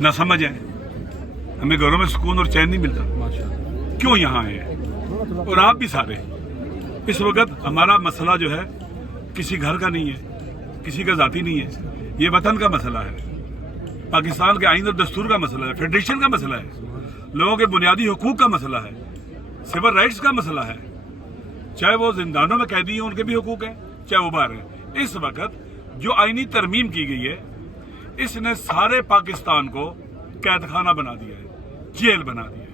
نہ سمجھ ہے، ہمیں گھروں میں سکون اور چین نہیں ملتا، کیوں یہاں آئے ہیں؟ اور آپ بھی سارے اس وقت ہمارا مسئلہ جو ہے کسی گھر کا نہیں ہے، کسی کا ذاتی نہیں ہے، یہ وطن کا مسئلہ ہے، پاکستان کے آئین اور دستور کا مسئلہ ہے، فیڈریشن کا مسئلہ ہے، لوگوں کے بنیادی حقوق کا مسئلہ ہے، سول رائٹس کا مسئلہ ہے، چاہے وہ زندانوں میں قیدی ہیں ان کے بھی حقوق ہیں، چاہے وہ باہر ہیں۔ اس وقت جو آئینی ترمیم کی گئی ہے اس نے سارے پاکستان کو قید خانہ بنا دیا ہے، جیل بنا دیا ہے،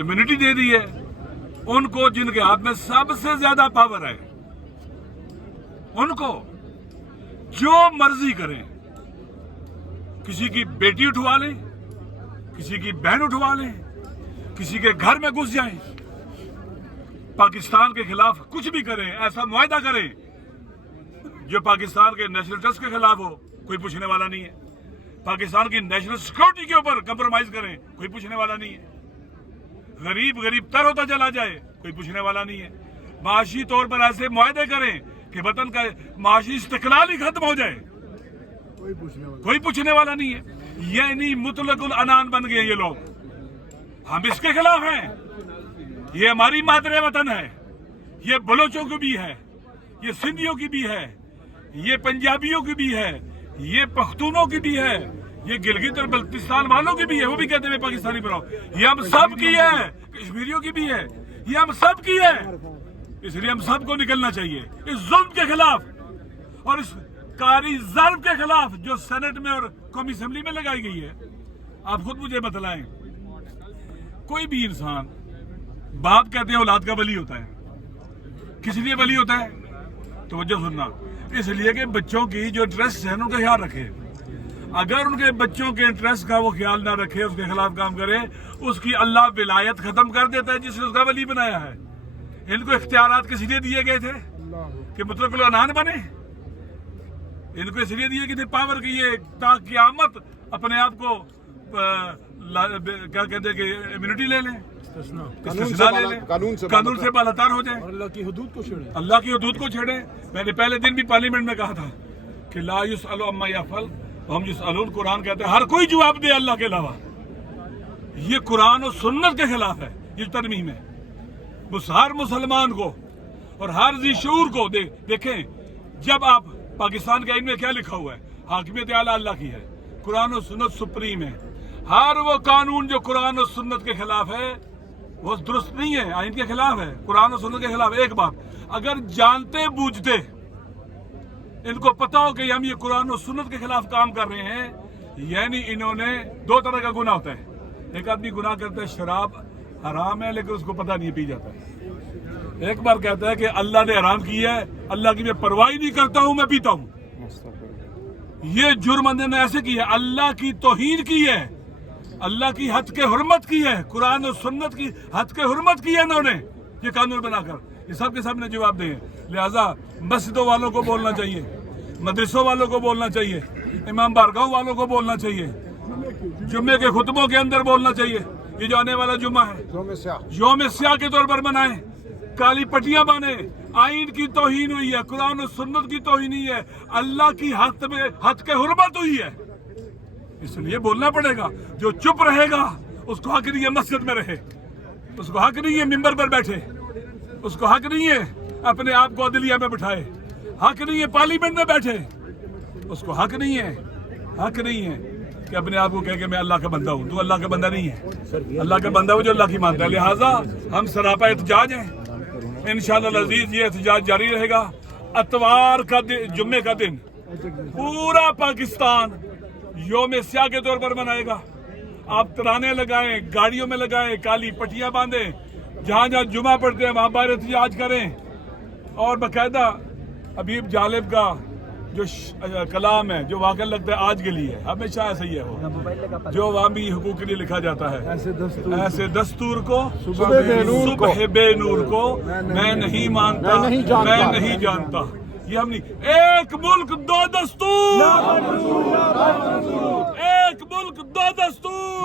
امیونٹی دے دی ہے ان کو جن کے ہاتھ میں سب سے زیادہ پاور ہے، ان کو جو مرضی کریں، کسی کی بیٹی اٹھوا لیں، کسی کی بہن اٹھوا لیں، کسی کے گھر میں گھس جائیں، پاکستان کے خلاف کچھ بھی کریں، ایسا معاہدہ کریں جو پاکستان کے نیشنل ٹرسٹ کے خلاف ہو، کوئی پوچھنے والا نہیں ہے، پاکستان کی نیشنل سیکورٹی کے اوپر کمپرومائز کریں، کوئی پوچھنے والا نہیں ہے، غریب تر ہوتا چلا جائے، کوئی پوچھنے والا نہیں ہے، معاشی طور پر ایسے معاہدے کریں کہ وطن کا معاشی استقلال ہی ختم ہو جائے، کوئی پوچھنے والا نہیں ہے۔ یعنی مطلق العنان بن گئے یہ لوگ، ہم اس کے خلاف ہیں، یہ ہماری مادر وطن ہے، یہ بلوچوں کی بھی ہے، یہ سندھیوں کی بھی ہے، یہ پنجابیوں کی بھی ہے، یہ پختونوں کی بھی ہے، یہ گلگت اور بلتستان والوں کی بھی ہے، وہ بھی کہتے ہیں پاکستانی بناؤ، یہ ہم سب کی ہے، کشمیریوں کی بھی ہے، یہ ہم سب کی ہے، اس لیے ہم سب کو نکلنا چاہیے اس ظلم کے خلاف اور اس کاری ضرب کے خلاف جو سینٹ میں اور قومی اسمبلی میں لگائی گئی ہے۔ آپ خود مجھے بتلائیں، کوئی بھی انسان باپ کہتے ہیں اولاد کا ولی ہوتا ہے، کس لیے ولی ہوتا ہے؟ توجہ سننا، اس لیے کہ بچوں کی جو انٹرسٹ ہے ان کا خیال رکھے، اگر ان کے بچوں کے انٹرسٹ کا وہ خیال نہ رکھے، اس کے خلاف کام کرے، اس کی اللہ ولایت ختم کر دیتا ہے جس نے اس کا ولی بنایا ہے۔ ان کو اختیارات کس لیے دیے گئے تھے کہ مطلق العنان بنے؟ ان کو اس لیے دیے گئے تھے پاور کی یہ تا قیامت اپنے آپ کو کیا کہتے ہیں کہ امیونٹی لے لیں، استثناء لے لیں، قانون سے بالاتر ہو جائیں، اللہ کی حدود کو چھیڑیں۔ میں نے پہلے دن بھی پارلیمنٹ میں کہا تھا کہ لا یسأل عما یفعل وهم یسألون، قرآن کہتے ہیں ہر کوئی جواب دے اللہ کے علاوہ، یہ قرآن و سنت کے خلاف ہے یہ ترمیم ہے۔ ہر مسلمان کو اور ہر ذی شعور کو دیکھیں، جب آپ پاکستان کے آئین میں کیا لکھا ہوا ہے؟ حاکمیت اعلیٰ اللہ کی ہے، قرآن و سنت سپریم ہے، ہر وہ قانون جو قرآن و سنت کے خلاف ہے وہ درست نہیں ہے، آئین کے خلاف ہے، قرآن و سنت کے خلاف۔ ایک بات، اگر جانتے بوجھتے ان کو پتا ہو کہ ہم یہ قرآن و سنت کے خلاف کام کر رہے ہیں، یعنی انہوں نے دو طرح کا گناہ ہوتا ہے، ایک آدمی گناہ کرتا ہے شراب حرام ہے لیکن اس کو پتہ نہیں پی جاتا ہے، ایک بار کہتا ہے کہ اللہ نے حرام کی ہے، اللہ کی میں پرواہ نہیں کرتا ہوں، میں پیتا ہوں، یہ جرم نے ایسے کیا، اللہ کی توہین کی ہے، اللہ کی حد کے حرمت کی ہے، قرآن و سنت کی حد کے حرمت کی ہے انہوں نے یہ قانون بنا کر، یہ سب کے سب نے جواب دے۔ لہٰذا مسجدوں والوں کو بولنا چاہیے، مدرسوں والوں کو بولنا چاہیے، امام بارگاہوں والوں کو بولنا چاہیے، جمعے کے خطبوں کے اندر بولنا چاہیے، یہ جو آنے والا جمعہ ہے یوم سیاہ کے طور پر منائیں، کالی پٹیاں باندھیں، آئین کی توہین ہوئی ہے، قرآن و سنت کی توہین ہوئی ہے، اللہ کی حد کے حرمت ہوئی ہے، اس لیے بولنا پڑے گا۔ جو چپ رہے گا اس کو حق نہیں ہے مسجد میں رہے، اس کو حق نہیں ہے ممبر پر بیٹھے، اس کو حق نہیں ہے اپنے آپ کو عدلیہ میں بٹھائے، حق نہیں ہے پارلیمنٹ میں بیٹھے، اس کو حق نہیں ہے کہ اپنے آپ کو کہے کہ میں اللہ کا بندہ ہوں۔ تو اللہ کا بندہ نہیں ہے، اللہ کا بندہ وہ جو اللہ کی مانتا ہے۔ لہٰذا ہم سراپا احتجاج ہیں، انشاءاللہ العزیز یہ احتجاج جاری رہے گا۔ اتوار کا دن، جمعے کا دن پورا پاکستان یوم سیاہ کے طور پر منائے گا۔ آپ ترانے لگائیں، گاڑیوں میں لگائیں، کالی پٹیاں باندھیں، جہاں جہاں جمعہ پڑھتے ہیں وہاں باہر احتجاج کریں، اور باقاعدہ حبیب جالب کا جو کلام ہے جو واقعہ لگتا ہے آج کے لیے، ہمیشہ ایسا ہی ہے، وہ جو عوامی حقوق کے لیے لکھا جاتا ہے، ایسے دستور کو صبح بے نور کو میں نہیں مانتا، میں نہیں جانتا، یہ ہم نہیں۔ ایک ملک دو دستور، ایک ملک دو دستور،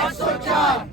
804।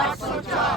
804।